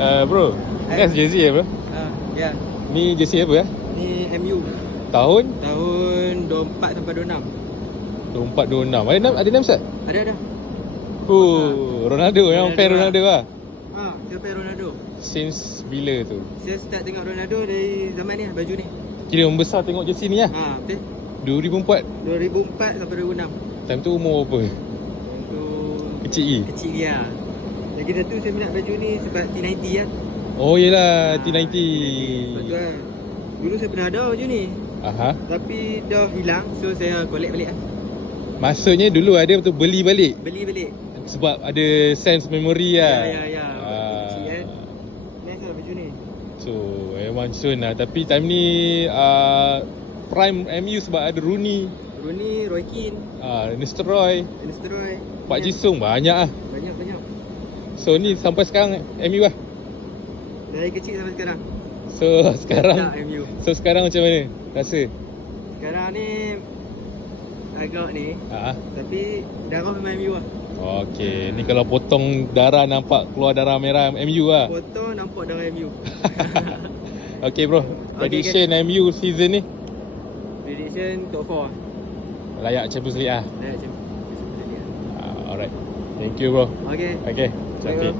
Bro, ni jersey ya bro? Ya. Ni jersey apa ya? Ni MU. Tahun? Tahun 24 sampai 26. 24, 26. Ada nama Ustaz? Ada. Ronaldo. Memang fan Ronaldo lah. Saya fan Ronaldo. Since bila tu? Saya start tengok Ronaldo dari zaman ni baju ni. Kira membesar tengok jersey ni lah. Betul. 2004? 2004 sampai 2006. Time tu umur apa? Tu Kecil lagi? kecil dia. Lagi satu saya minat baju ni sebab T90 lah. Oh yelah, T90. Sebab tu lah. Dulu saya pernah ada baju ni. Aha. Tapi dah hilang, so saya collect balik lah. Maksudnya dulu ada betul beli balik? Beli balik. Sebab ada sense memory lah. Ya. Kecil kan. Nice lah baju ni. So memang soon lah. Tapi time ni prime MU sebab ada Rooney, Roy Keane, Nistelrooy, Pak Jisung, banyak lah. Banyak. So ni sampai sekarang MU lah. Dari kecil sampai sekarang. So sekarang Tak MU. So sekarang macam mana rasa? Sekarang ni agak ni. Ah. Tapi darah memang MU lah. Okey, ni kalau potong darah nampak keluar darah merah MU lah. Foto nampak darah MU. Okey bro, prediction MU season ni Prediction top 4 lah. layak Champions League lah. Dah macam. Alright. Thank you bro. Okay. Okay, cantik.